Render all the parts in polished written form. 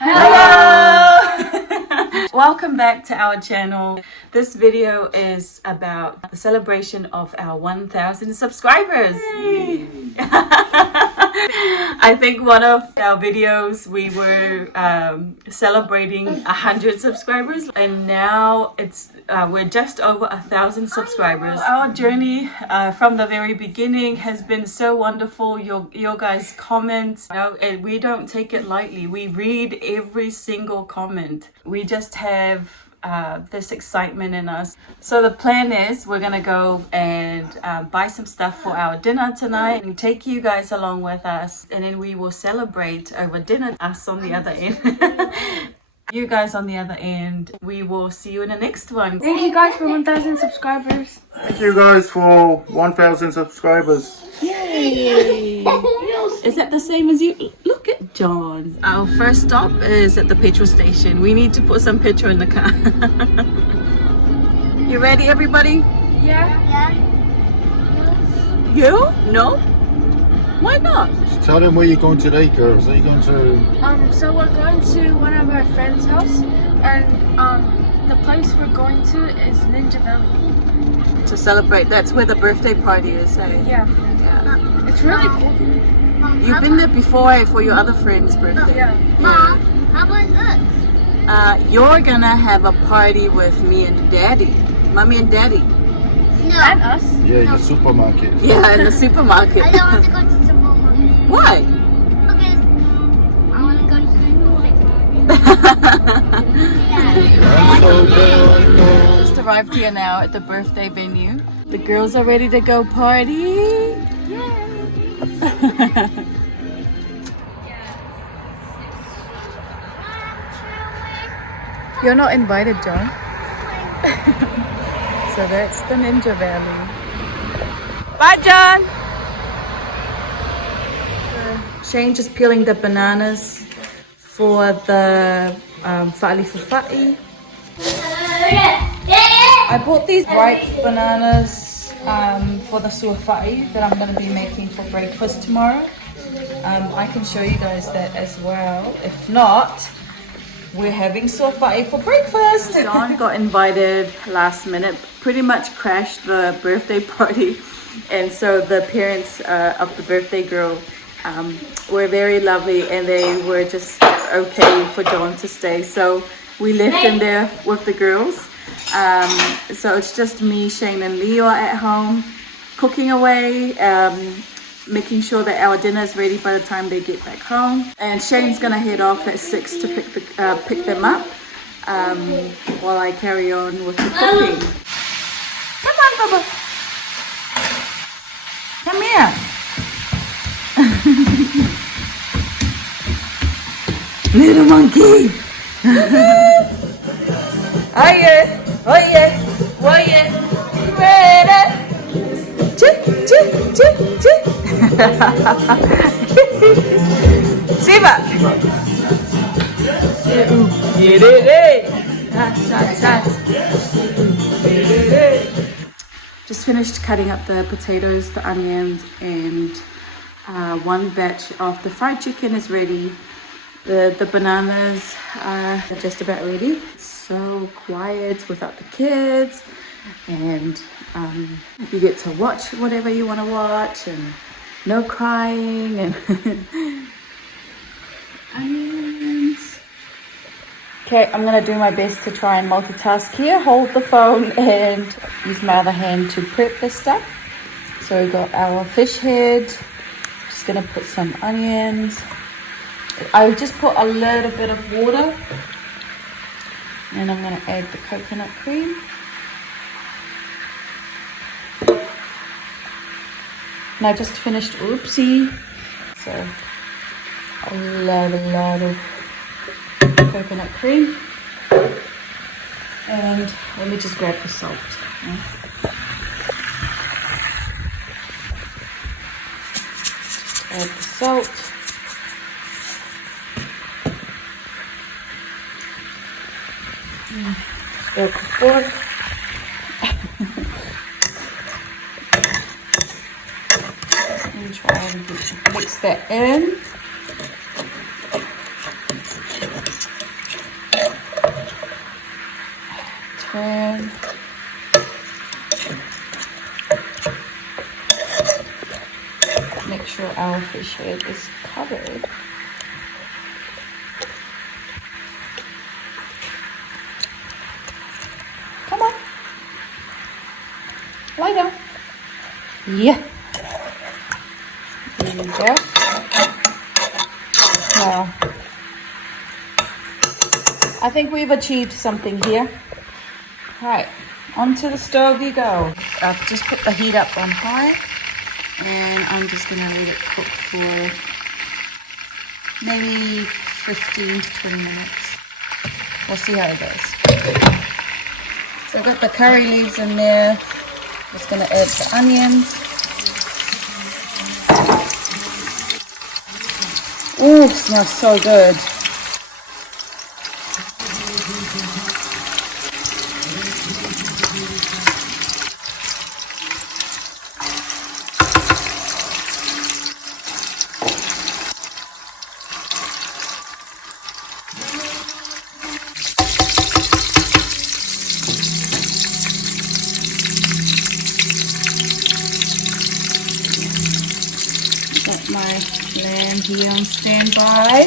Hello! Welcome back to our channel. This video is about the celebration of our 1,000 subscribers. I think one of our videos we were celebrating 100 subscribers, and now we're just over 1,000 subscribers. Our journey from the very beginning has been so wonderful. Your guys' comments, and we don't take it lightly. We read every single comment. We just have this excitement in us. So the plan is we're gonna go and buy some stuff for our dinner tonight and take you guys along with us, and then we will celebrate over dinner, us on the other end. You guys on the other end. We will see you in the next one. Thank you guys for 1,000 subscribers. Thank you guys for 1,000 subscribers. Yay! Is that the same as you? Look at John. Our first stop is at the petrol station. We need to put some petrol in the car. You ready, everybody? Yeah. You? No? Why not? Just tell them where you're going today, girls. Are you going to... So we're going to one of our friends' house, and the place we're going to is Ninja Valley. To celebrate. That's where the birthday party is, eh? Yeah. It's really cool. You've been there before for your other friend's birthday. Yeah. Mom, how about us? You're gonna have a party with me and Daddy. Mommy and Daddy. No. And us. Yeah, your supermarket. Yeah, in the supermarket. I don't want to go to the supermarket. Why? Because I want to go to the I'm so good. Just arrived here now at the birthday venue. The girls are ready to go party. You're not invited, John. So that's the Ninja Valley. Bye, John. Shane just peeling the bananas for the fa'ali fufa'i. I bought these ripe bananas for the suafa'i that I'm going to be making for breakfast tomorrow. I can show you guys that as well. If not, we're having suafa'i for breakfast. John got invited last minute, pretty much crashed the birthday party. And so the parents of the birthday girl were very lovely, and they were just okay for John to stay. So we left him there with the girls. So it's just me, Shane and Leo at home, cooking away, making sure that our dinner is ready by the time they get back home. And Shane's gonna head off at 6 to pick them up while I carry on with the cooking. Come on, Bubba. Come here. Little monkey. Oh yeah. Oh yeah, oh yeah, ready? Chip, chip, chip, chip. Siva. Just finished cutting up the potatoes, the onions, and one batch of the fried chicken is ready. The bananas are just about ready. It's so quiet without the kids, and you get to watch whatever you want to watch, and no crying and onions. Okay, I'm gonna do my best to try and multitask here. Hold the phone and use my other hand to prep this stuff. So we got our fish head. Just gonna put some onions. I just put a little bit of water, and I'm going to add the coconut cream. And I just finished oopsie, so a lot of coconut cream. And let me just grab the salt. Add the salt. Fork. And try and mix that in. teaspoon. Make sure our fish head is covered. Come on. Lie down. Yeah. There you go. Now, I think we've achieved something here. Right, onto the stove you go. I've just put the heat up on high, and I'm just gonna let it cook for maybe 15 to 20 minutes. We'll see how it goes. So I've got the curry leaves in there. Just gonna add the onions. Ooh, smells so good. Got my lamb here on standby.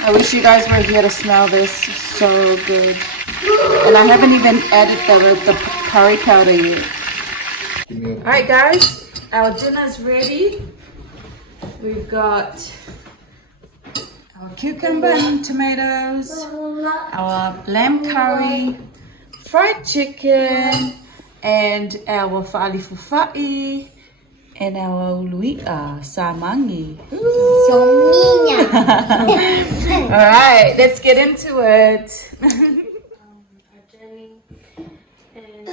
I wish you guys were here to smell this. So good. And I haven't even added the curry powder yet. Alright guys, our dinner's ready. We've got our cucumber and tomatoes, our lamb curry, fried chicken, and our fa'alifufai, and our ului'a, samangi. Alright, let's get into it. Our journey, and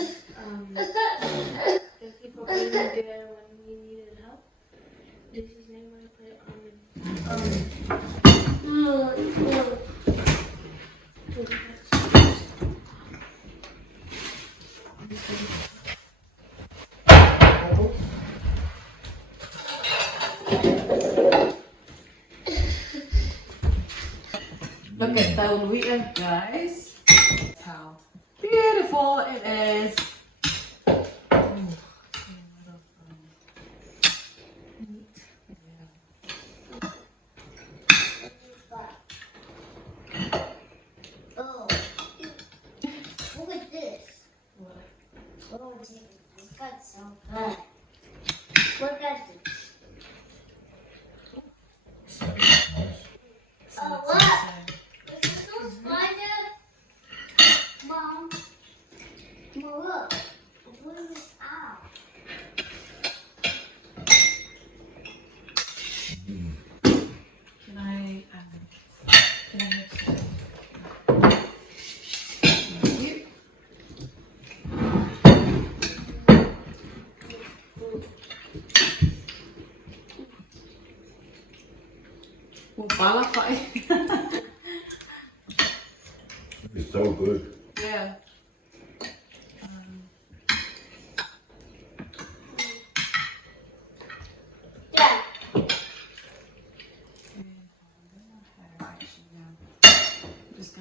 thank you for being there when we needed help. This is name I put Look at the ului'a, guys. How beautiful it is. Oh, look at this. Oh, it's got so good. Look at this. Oh, what? This is so spider. Mom, look. What is this out? Can I mix it? Thank you. Well, balafai. It's so good. Yeah. Dad.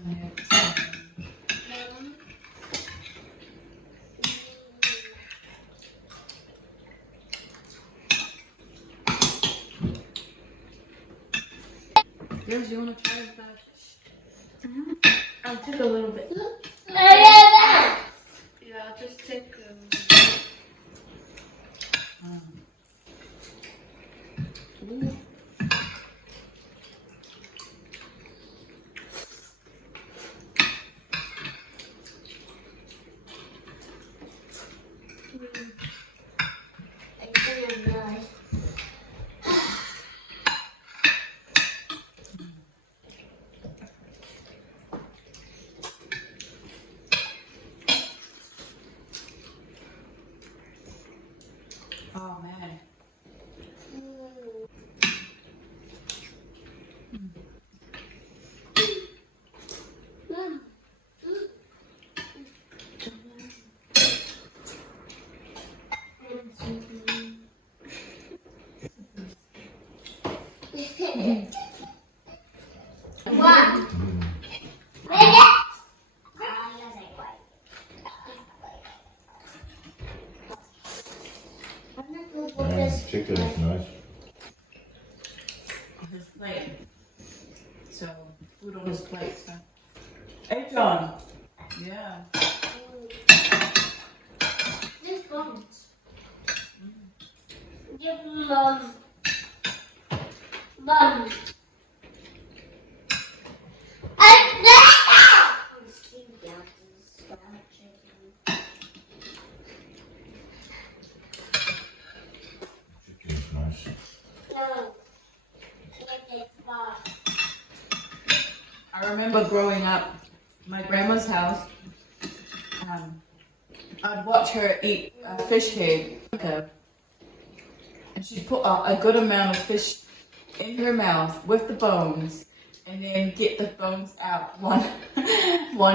Girls, you want to try that? I'll take a little bit. Yeah. Yeah, I'll just take Oh man. One. Chicken is nice. His plate. So, food on his plate, so. Hey, John. Yeah. This bones. Give mom. Mom. Chicken is nice. I remember growing up, my grandma's house, I'd watch her eat a fish head, and she'd put a good amount of fish in her mouth with the bones, and then get the bones out one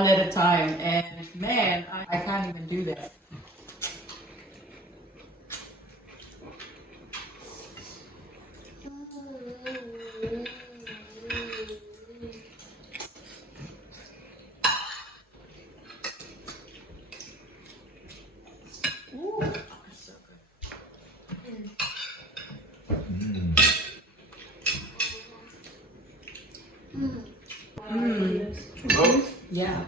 at a time. And man, I can't even do that. Ooh, that's so good. Yeah.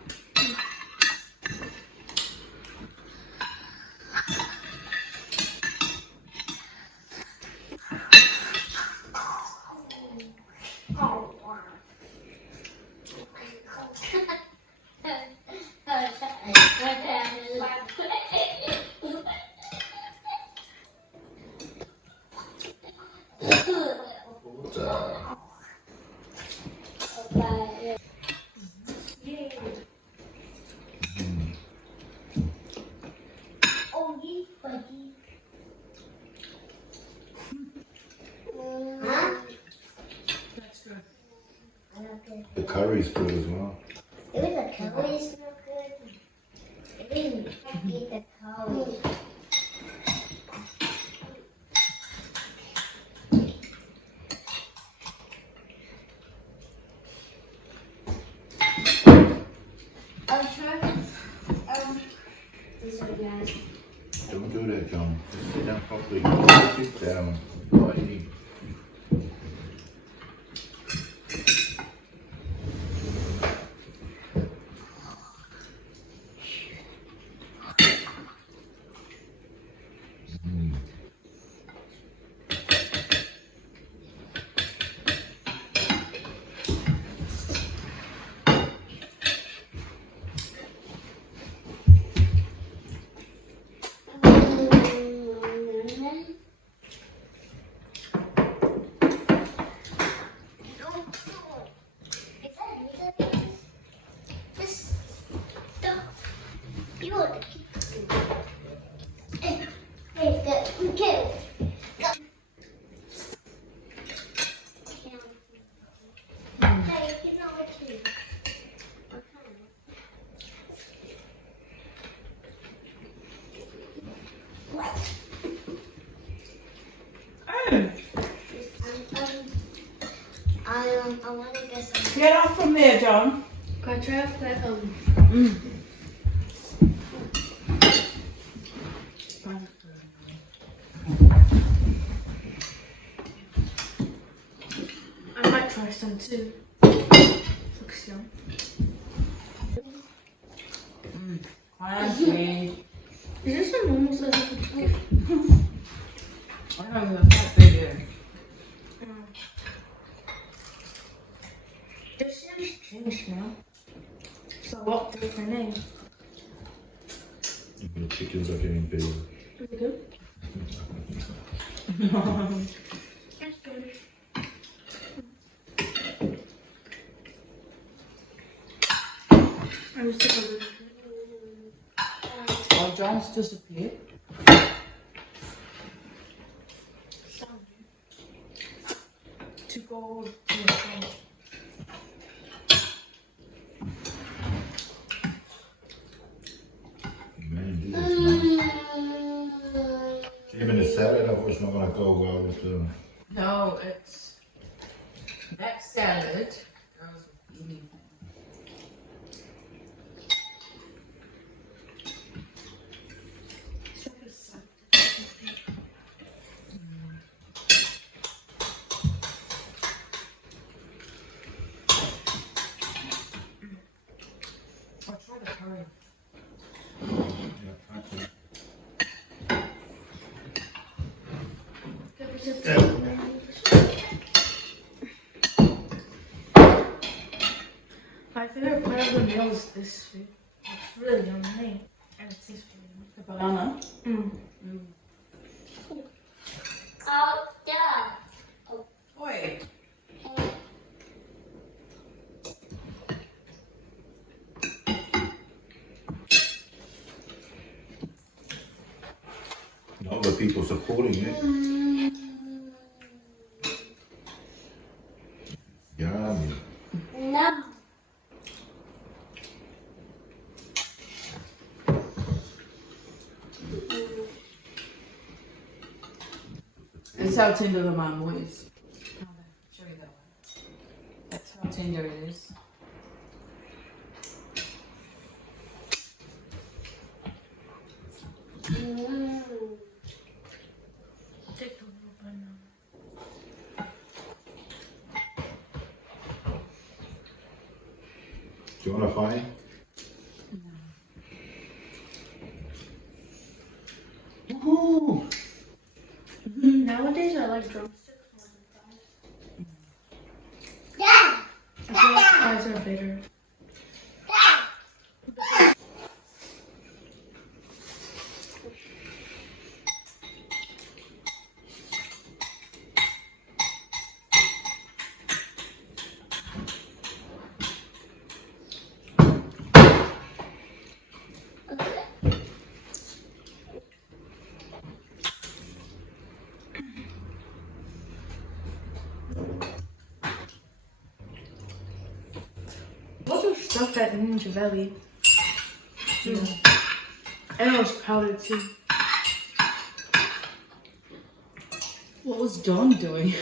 That's good. The curry's good as well. Even the curry is not good. Even I eat the curry. I'll try. These are nice. Don't do that, John. Just sit down properly. Sit down. What do you need? I want to get some. Get off from there, John. Can I try out that I might try some too. Looks yum. Is this a normal size of a chicken? I don't know, that's bigger. This name's changed now. So what different name? The chickens are getting big. Is it good? It's good. I was sick of it. Oh, John's disappeared. To go to the front. Man, this is nice. Even the salad, I was not gonna go well with the. No, it's that salad goes with anything. I'll try the curry. My favorite part of the meal is this food. It's really yummy. And it's this food. The banana. Oh, done. Wait. All the people supporting it. Yummy. No. That's how tender the mango is. I'll show you that one. That's how tender it is. Take the little banana. Do you wanna find? Woohoo! Nowadays I like drumsticks more than fries. Dad. I feel like fries are better. Lots of stuff at Ninja Valley. And it was powdered too. What was John doing?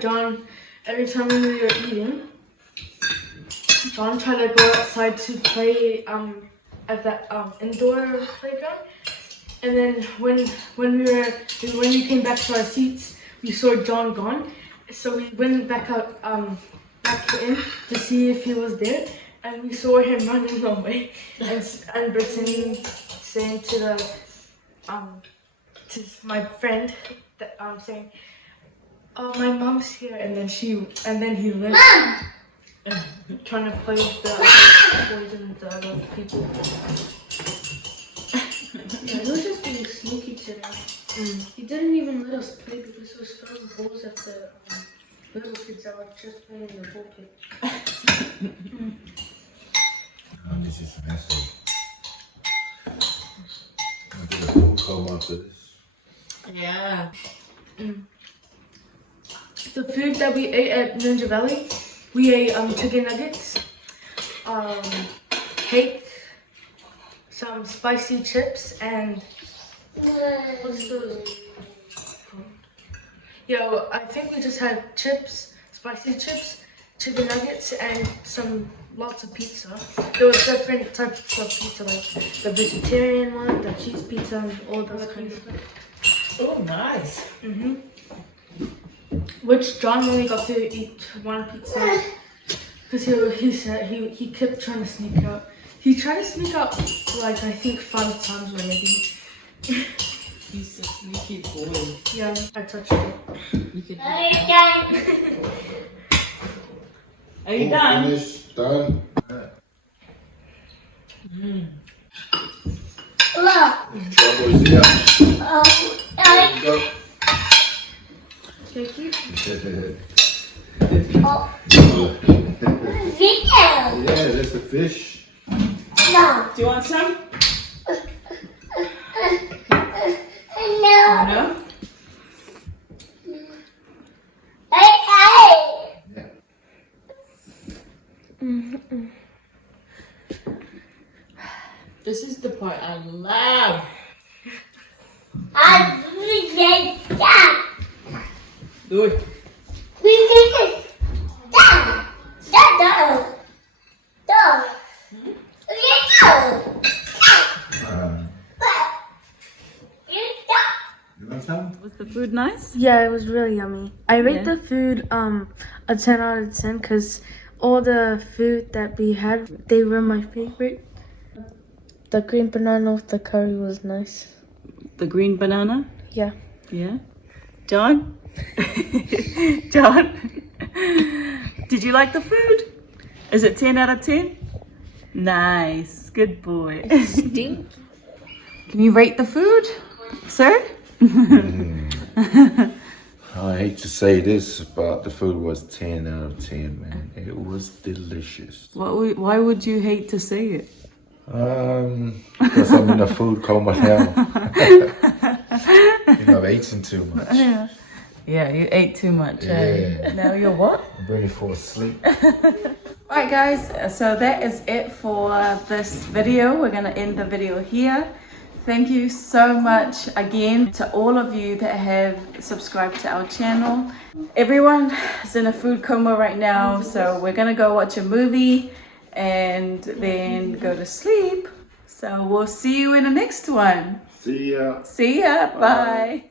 John, every time when we were eating, John tried to go outside to play at that indoor playground. And then when we came back to our seats, we saw John gone. So we went back out back in to see if he was there, and we saw him running away. And Brittany saying to the to my friend that saying, "Oh, my mom's here," and then he left. Trying to play with the other boys and the other people. Yeah, he was just being sneaky today. He didn't even let us play because he was throwing balls at the little kids that were just playing in the ball pit. Oh, this is messy. I'll get a phone call after this. Yeah. The food that we ate at Ninja Valley, we ate chicken nuggets, cake, some spicy chips, and what's those? Yo, I think we just had chips, spicy chips, chicken nuggets and lots of pizza. There was different types of pizza, like the vegetarian one, the cheese pizza, and all those kinds of things. Oh, nice. Which John only got to eat one pizza because he said he kept trying to sneak out. He tried to sneak out like I think 5 times already. He's a sneaky boy. Yeah, I touched it. You can... Are you done? Are you done? Finished, done. Look. Trouble is here. I, Go. Thank you. video. Yeah, that's the fish. No. Do you want some? No. No? Hey. Yeah. This is the part I love. I did that. Do it. We did it. Done. Done. Done. You want some? Was the food nice? Yeah, it was really yummy. I rate Yeah. the food a 10 out of 10 because all the food that we had, they were my favorite. The green banana with the curry was nice. The green banana? Yeah. Yeah. John? John? Did you like the food? Is it 10 out of 10? Nice. Good boy. Stink. Can you rate the food, sir? I hate to say this, but the food was 10 out of 10, man. It was delicious. Why would you hate to say it? Because I'm in a food coma now. I've eaten too much. Yeah, you ate too much. Yeah. Now you're what? I'm ready for a sleep. Alright guys, so that is it for this video. We're going to end the video here. Thank you so much again to all of you that have subscribed to our channel. Everyone is in a food coma right now, so we're going to go watch a movie and then go to sleep. So we'll see you in the next one. See ya. See ya. Bye.